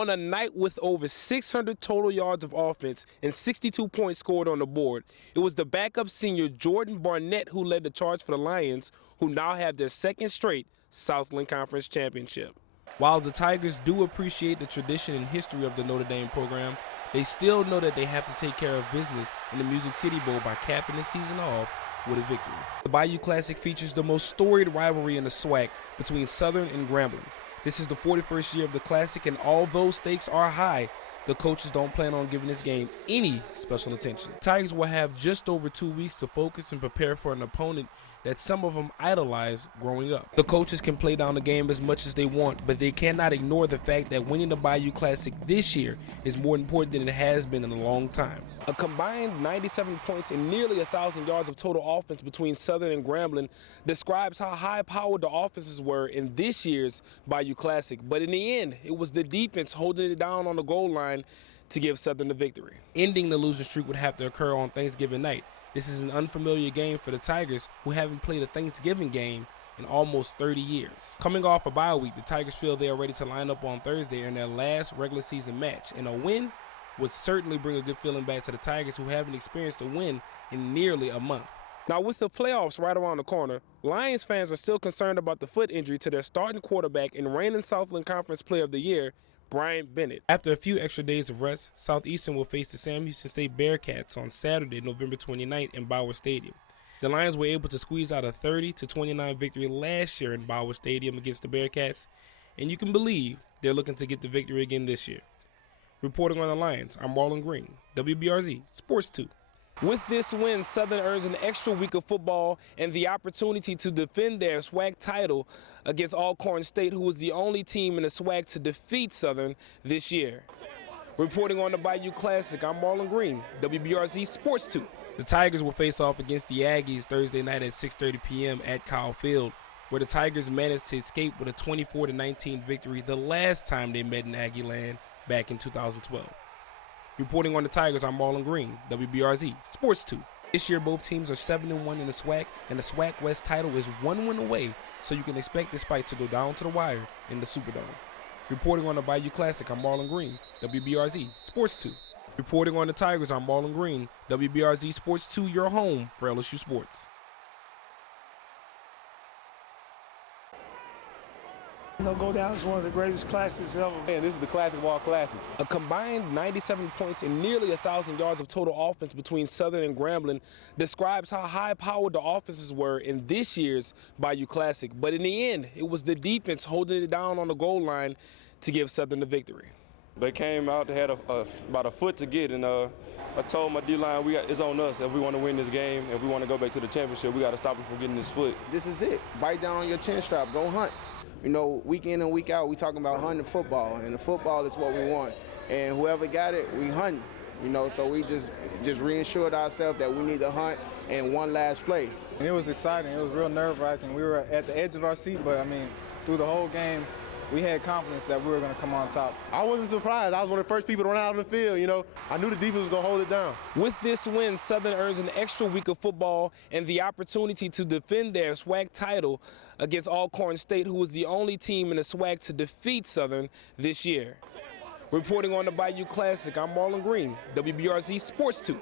On a night with over 600 total yards of offense and 62 points scored on the board, it was the backup senior Jordan Barnett who led the charge for the Lions, who now have their second straight Southland Conference championship. While the Tigers do appreciate the tradition and history of the Notre Dame program, they still know that they have to take care of business in the Music City Bowl by capping the season off with a victory. The Bayou Classic features the most storied rivalry in the SWAC between Southern and Grambling. This is the 41st year of the Classic, and although stakes are high, the coaches don't plan on giving this game any special attention. The Tigers will have just over 2 weeks to focus and prepare for an opponent that some of them idolized growing up. The coaches can play down the game as much as they want, but they cannot ignore the fact that winning the Bayou Classic this year is more important than it has been in a long time. A combined 97 points and nearly 1,000 yards of total offense between Southern and Grambling describes how high-powered the offenses were in this year's Bayou Classic. But in the end, it was the defense holding it down on the goal line to give Southern the victory. Ending the losing streak would have to occur on Thanksgiving night. This is an unfamiliar game for the Tigers, who haven't played a Thanksgiving game in almost 30 years. Coming off a bye week, the Tigers feel they are ready to line up on Thursday in their last regular season match, and a win would certainly bring a good feeling back to the Tigers, who haven't experienced a win in nearly a month. Now, with the playoffs right around the corner, Lions fans are still concerned about the foot injury to their starting quarterback and reigning Southland Conference Player of the Year, Brian Bennett. After a few extra days of rest, Southeastern will face the Sam Houston State Bearcats on Saturday, November 29th in Bauer Stadium. The Lions were able to squeeze out a 30-29 victory last year in Bauer Stadium against the Bearcats, and you can believe they're looking to get the victory again this year. Reporting on the Lions, I'm Marlon Green, WBRZ Sports 2. With this win, Southern earns an extra week of football and the opportunity to defend their SWAC title against Alcorn State, who was the only team in the SWAC to defeat Southern this year. Reporting on the Bayou Classic, I'm Marlon Green, WBRZ Sports 2. The Tigers will face off against the Aggies Thursday night at 6:30 p.m. at Kyle Field, where the Tigers managed to escape with a 24-19 victory the last time they met in Aggie Land back in 2012. Reporting on the Tigers, I'm Marlon Green, WBRZ Sports 2. This year, both teams are 7-1 in the SWAC, and the SWAC West title is 1 win away, so you can expect this fight to go down to the wire in the Superdome. Reporting on the Bayou Classic, I'm Marlon Green, WBRZ Sports 2. Reporting on the Tigers, I'm Marlon Green, WBRZ Sports 2, your home for LSU Sports. Go down as one of the greatest classics ever. And this is the Classic Ball Classic. A combined 97 points and nearly 1,000 yards of total offense between Southern and Grambling describes how high-powered the offenses were in this year's Bayou Classic. But in the end, it was the defense holding it down on the goal line to give Southern the victory. They came out, they had about a foot to get, and I told my D-line, it's on us. If we want to win this game, if we want to go back to the championship, we got to stop them from getting this foot. This is it. Bite down on your chin strap. Go hunt. You know, week in and week out, we talking about hunting football, and the football is what we want. And whoever got it, we hunt. You know, so we just reassured ourselves that we need to hunt and one last play. And it was exciting. It was real nerve-wracking. We were at the edge of our seat, but I mean, through the whole game, we had confidence that we were going to come on top. I wasn't surprised. I was one of the first people to run out on the field, you know. I knew the defense was going to hold it down. With this win, Southern earns an extra week of football and the opportunity to defend their SWAC title against Alcorn State, who was the only team in the SWAC to defeat Southern this year. Reporting on the Bayou Classic, I'm Marlon Green, WBRZ Sports 2.